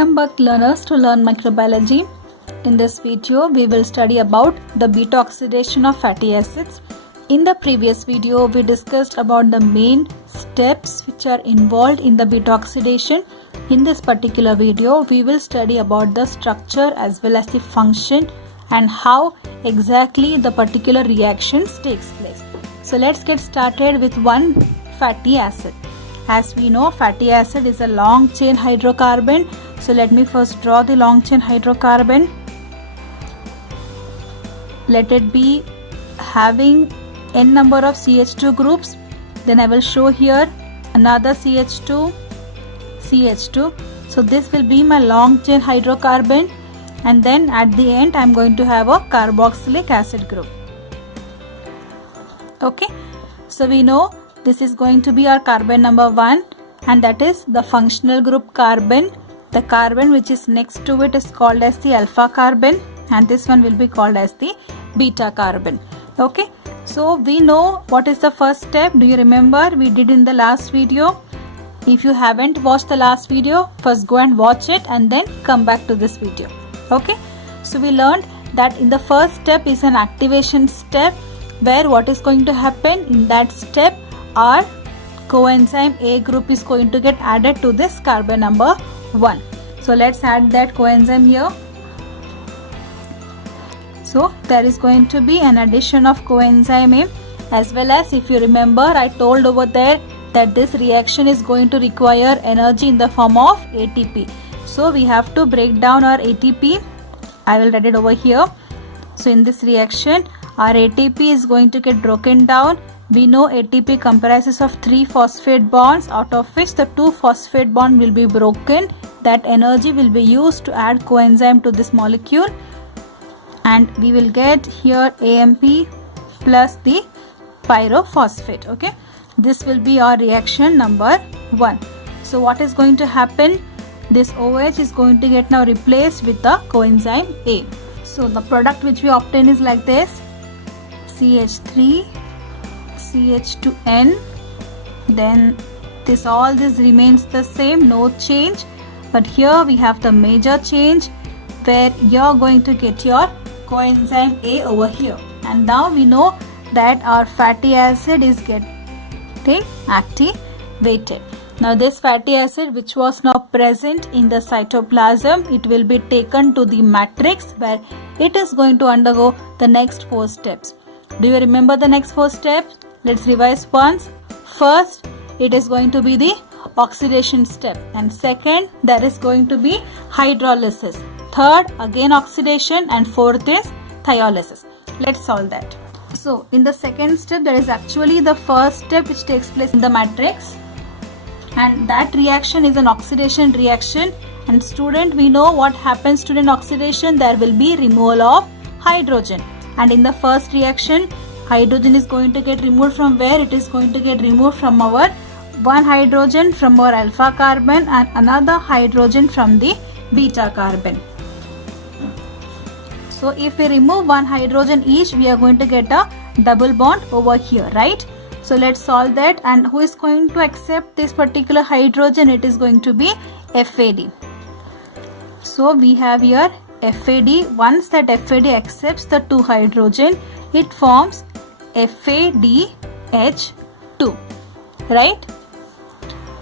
Welcome back learners to Learn Microbiology. In this video we will study about the beta oxidation of fatty acids. In the previous video we discussed about the main steps which are involved in the beta oxidation. In this particular video we will study about the structure as well as the function and how exactly the particular reactions takes place. So let's get started with one fatty acid. As we know, fatty acid is a long chain hydrocarbon. So let me first draw the long chain hydrocarbon. Let it be having n number of CH2 groups. Then I will show here another CH2. So this will be my long chain hydrocarbon, and then at the end I am going to have a carboxylic acid group. Okay, so we know this is going to be our carbon number 1, and that is the functional group carbon. The carbon which is next to it is called as the alpha carbon, and this one will be called as the beta carbon. Okay, so we know what is the first step. Do you remember we did in the last video? If you haven't watched the last video, first go and watch it and then come back to this video. Okay, so we learned that in the first step is an activation step, where what is going to happen in that step, our coenzyme A group is going to get added to this carbon number 1. So let's add that coenzyme here. So there is going to be an addition of coenzyme A, as well as, if you remember, I told over there that this reaction is going to require energy in the form of ATP. So we have to break down our ATP. I will write it over here. So in this reaction, our ATP is going to get broken down. We know ATP comprises of 3 phosphate bonds, out of which the 2 phosphate bond will be broken. That energy will be used to add coenzyme to this molecule, and we will get here AMP plus the pyrophosphate. Okay, this will be our reaction number 1. So what is going to happen? This OH is going to get now replaced with the coenzyme A. So the product which we obtain is like this: CH3, CH2N, then all this remains the same, no change, but here we have the major change where you're going to get your coenzyme A over here. And now we know that our fatty acid is getting activated. Now this fatty acid which was now present in the cytoplasm, it will be taken to the matrix where it is going to undergo the next 4 steps. Do you remember the next 4 steps? Let's revise once. First, it is going to be the oxidation step, and second, there is going to be hydrolysis. Third, again oxidation, and fourth is thiolysis. Let's solve that. So in the second step, there is actually the first step which takes place in the matrix, and that reaction is an oxidation reaction. And student, we know what happens to an oxidation. There will be removal of hydrogen, and in the first reaction, hydrogen is going to get removed from where? It is going to get removed from our one hydrogen from our alpha carbon and another hydrogen from the beta carbon. So if we remove one hydrogen each, we are going to get a double bond over here, right? So let's solve that. And who is going to accept this particular hydrogen? It is going to be FAD. So we have here FAD. Once that FAD accepts the 2 hydrogen, it forms FADH2, right?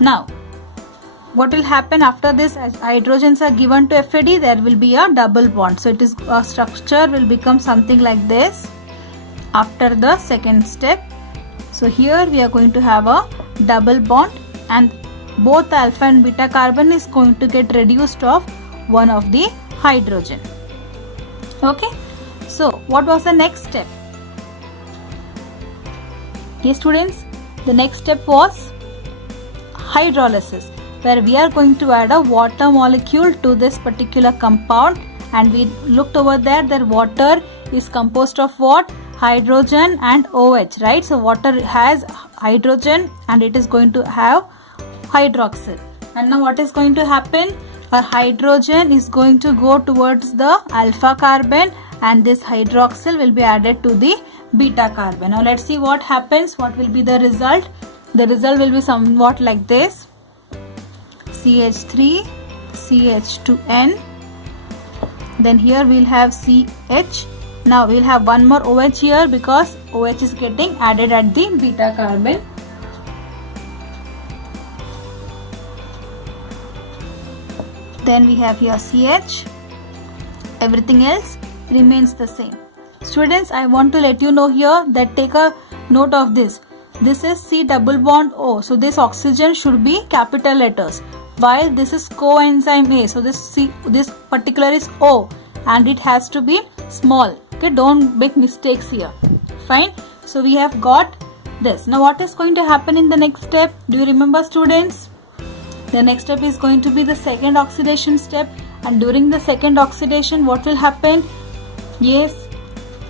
Now what will happen after this? As hydrogens are given to FAD, there will be a double bond. So it is, a structure will become something like this after the second step. So here we are going to have a double bond, and both the alpha and beta carbon is going to get reduced of one of the hydrogen. Okay, so what was the next step? Yes students, the next step was hydrolysis, where we are going to add a water molecule to this particular compound, and we looked over there that water is composed of what? Hydrogen and OH, right? So water has hydrogen and it is going to have hydroxyl. And now what is going to happen? Our hydrogen is going to go towards the alpha carbon, and this hydroxyl will be added to the beta carbon. Now let's see what happens. What will be the result? The result will be somewhat like this: CH3, CH2N. Then here we'll have CH. Now we'll have one more OH here because OH is getting added at the beta carbon. Then we have here CH. Everything else remains the same. Students, I want to let you know here that take a note of this. This is C double bond O. So this oxygen should be capital letters. While this is coenzyme A. So this particular is O and it has to be small. Okay, don't make mistakes here. Fine. So we have got this. Now what is going to happen in the next step? Do you remember, students? The next step is going to be the second oxidation step, and during the second oxidation what will happen? Yes,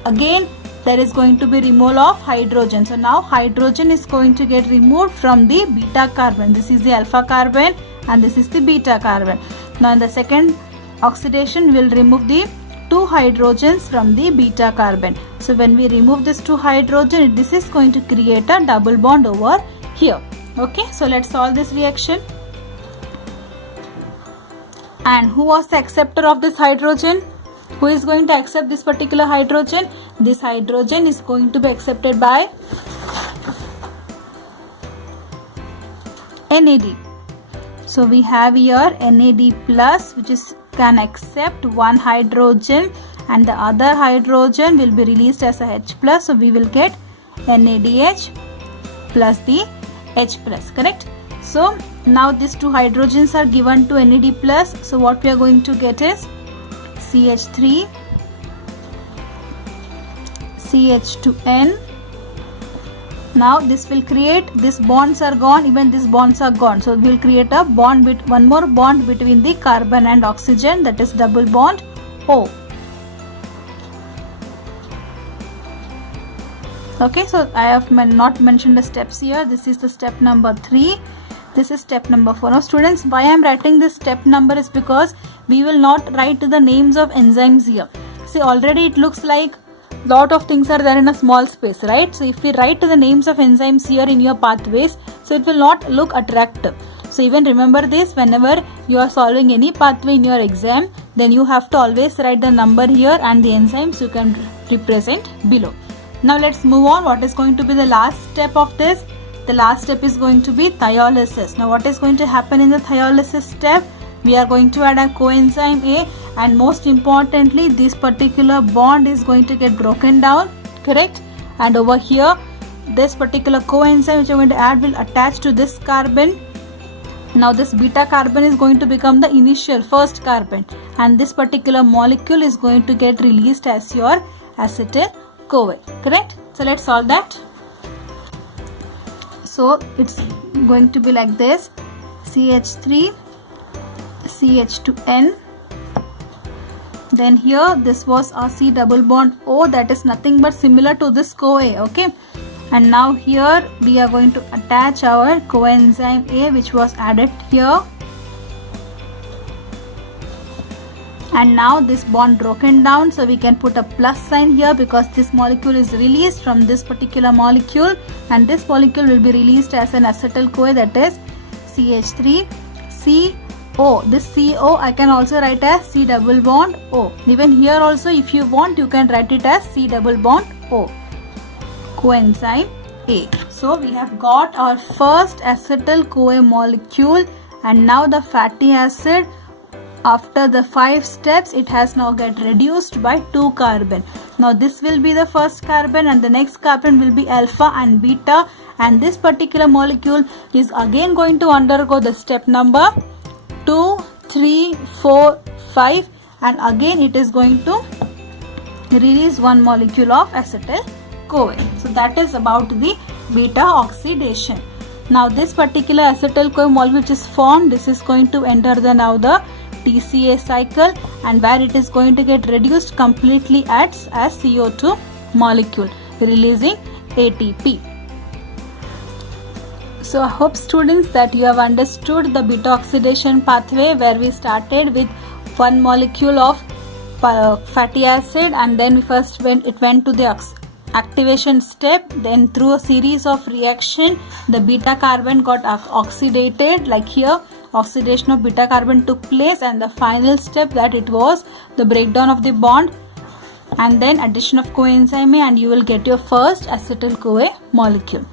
again there is going to be removal of hydrogen. So now hydrogen is going to get removed from the beta carbon. This is the alpha carbon and this is the beta carbon. Now in the second oxidation we will remove the two hydrogens from the beta carbon. So when we remove this two hydrogen, this is going to create a double bond over here. Okay, so let's solve this reaction. And who was the acceptor of this hydrogen? Who is going to accept this particular hydrogen? This hydrogen is going to be accepted by NAD. So we have here NAD plus, which can accept one hydrogen, and the other hydrogen will be released as a H plus. So we will get NADH plus the H plus, correct? So now these two hydrogens are given to NAD plus. So what we are going to get is CH3, CH2N. Now this will create, these bonds are gone, even these bonds are gone. So we will create a bond, one more bond between the carbon and oxygen, that is double bond O. Okay, so I have not mentioned the steps here. This is the step number 3. This is step number 4. Now students, why I am writing this step number is because we will not write the names of enzymes here. See, already it looks like lot of things are there in a small space, right? So if we write the names of enzymes here in your pathways, so it will not look attractive. So even remember this, whenever you are solving any pathway in your exam, then you have to always write the number here and the enzymes you can represent below. Now let's move on. What is going to be the last step of this? The last step is going to be thiolysis. Now what is going to happen in the thiolysis step? We are going to add a coenzyme A, and most importantly this particular bond is going to get broken down, correct? And over here this particular coenzyme which I am going to add will attach to this carbon. Now this beta carbon is going to become the initial first carbon, and this particular molecule is going to get released as your acetyl-CoA, correct? So let's solve that. So it's going to be like this: CH3, CH2N. Then here this was a C double bond O, that is nothing but similar to this CoA, okay? And now here we are going to attach our coenzyme A, which was added here. And now this bond broken down, so we can put a plus sign here because this molecule is released from this particular molecule, and this molecule will be released as an acetyl-CoA, that is CH3CO. This CO I can also write as C double bond O. Even here also, if you want, you can write it as C double bond O, coenzyme A. So we have got our first acetyl-CoA molecule, and now the fatty acid, after the 5 steps, it has now get reduced by 2 carbon. Now this will be the first carbon, and the next carbon will be alpha and beta, and this particular molecule is again going to undergo the step number 2, 3, 4, 5, and again it is going to release one molecule of acetyl-CoA. So that is about the beta oxidation. Now this particular acetyl-CoA molecule which is formed, this is going to enter the TCA cycle, and where it is going to get reduced completely as CO2 molecule, releasing ATP. So I hope, students, that you have understood the beta oxidation pathway, where we started with one molecule of fatty acid, and then it went to the activation step. Then through a series of reaction, the beta carbon got oxidated like here, oxidation of beta carbon took place, and the final step that it was the breakdown of the bond and then addition of coenzyme A, and you will get your first acetyl CoA molecule.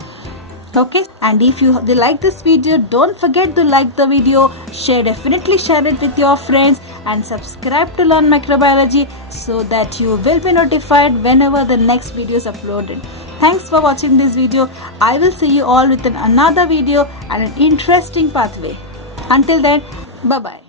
Okay, and if you like this video, don't forget to like the video, definitely share it with your friends, and subscribe to Learn Microbiology so that you will be notified whenever the next video is uploaded. Thanks for watching this video. I will see you all with another video and an interesting pathway. Until then, bye bye.